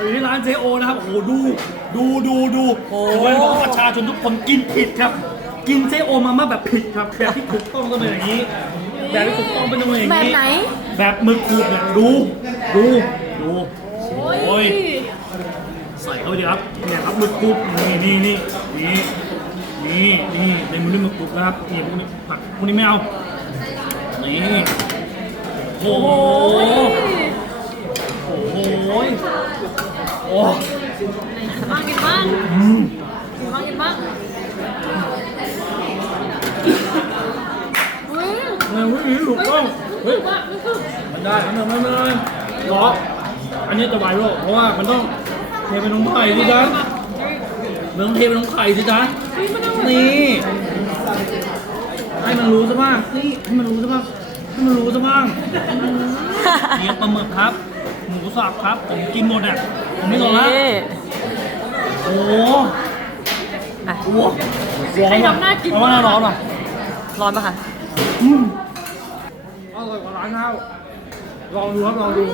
อยู่ที่ร้านเจโอนะครับโอ้โหดูดูดูดูโอ้ยบอกว่าประชาชนทุกคนกินผิดครับ กินเจโอมาม่าแบบผิดครับแบบที่ถูกต้องต้องเป็นอย่างนี้ แบบที่ถูกต้องเป็นต้องเป็นอย่างแบบนี้ไหน แบบมือกรูดเนี่ยดูดูดูโอ้ยใส่เข้าไปดิครับเนี่ยครับมือกรุบนี่นี่นี่นี่นี่นี่ในมือนี่มือกรุบนะครับนี่พวกนี้ผักพวกนี้ไม่เอานี่โอ้โห โอ้บ้างกินบ้างอืมกินบ้างกินบ้างอุ้ยเฮ้ยถูกต้องเฮ้ยว่าไม่คือมันได้มันไม่ไม่ไม่รออันนี้จะไวรัลเพราะว่ามันต้องเทไปลงไข่สิจ๊ะมันต้องเทไปลงไข่สิจ๊ะอุ้ยมันอร่อยนี่ให้มันรู้ซะบ้างนี่ให้มันรู้ซะบ้างให้มันรู้ซะบ้างเลี้ยงปลาหมึกครับห มูสับครับ ผมกินหมดอะผมไม่รอละนี่โอ้โหอะ โอ้โหให้ทำหน้ากิน เอาว่าหน้าร้อนว่ะร้อนปะคะอืมอร่อยกว่าร้านข้าวลองดูครับลองดู